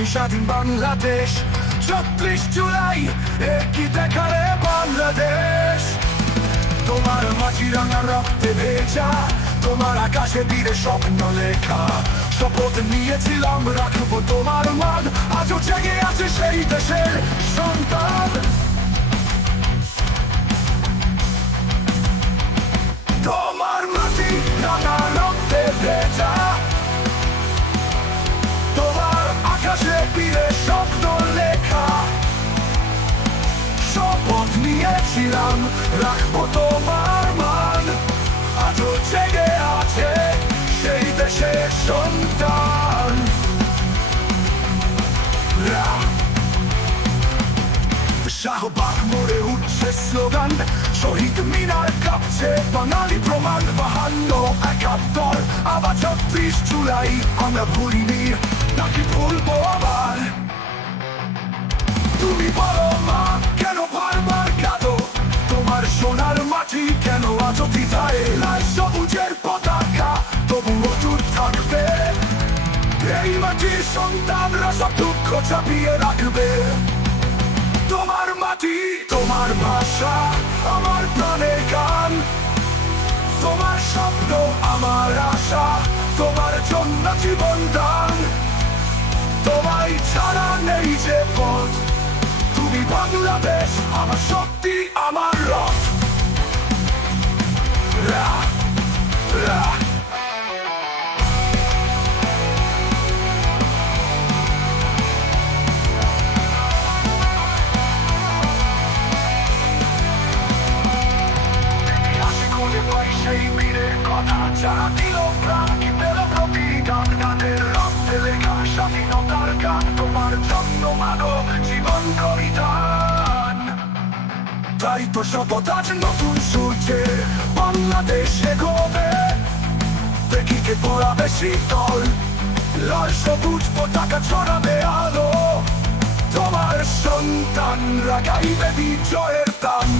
তুমি স্বাধীন বাংলাদেশ ৩৬ জুলাই একই দেখালে বাংলাদেশ। তোমার মাঝি রাঙা রক্তে ভেজা, তোমার আকাশে তীরে স্বপ্ন লেখা। শপথ নিয়েছিলাম রাখবো তোমার মান, আজও জেগে আছে সেই দেশের সন্তান। তোমার মাটি রাঙা রক্তে ভেজা, তোমার আকাশে তীরে স্বপ্ন লেখা। শপথ নিয়েছিলাম রাখবো তোমার মান, আজও জেগে আছে সেই দেশের সন্তান। শাহবাগ মোড়ে উঠছে স্লোগান, শহীদ মিনার কাঁপছে বাঙালি প্রমাণ। ৫২, ৭১, আবার ৩৬ জুলাই আমরা ভুলিনি নাকি ভুলবো আবার। তুমি বলো মা কেন বারবার কাঁদো, তোমার সোনার মাটি কেন আজও দ্বিধায়? লাল সবুজের পতাকা তবু অটুট থাকবে, এই মাটির সন্তানরা সব দুঃখ চাপিয়ে রাখবে। তোমার মাটি, তোমার ভাষা, আমার প্রাণের গান। তোমার স্বপ্ন আমার আশা, তোমার জন্য জীবন দান। তোমায় ছাড়া নেই যে পথ, তুমি বাংলাদেশ আমার শক্তি, আমার রথ। সেই বীরের কথা যারা দিল প্রাণ, কি পেল প্রতিদান। তাদের রক্তে লেখা স্বাধীনতার গান, তোমার জন্য মানব জীবন বলিদান। তাই তো শপথ আজ নতুন সূর্যে বাংলাদেশে গবে, দেখি কে পড়াবে শীতল, লাল সবুজ পতাকা ছড়াবে আলো। তোমার সন্তানরা গাইবে বিজয়ের তান।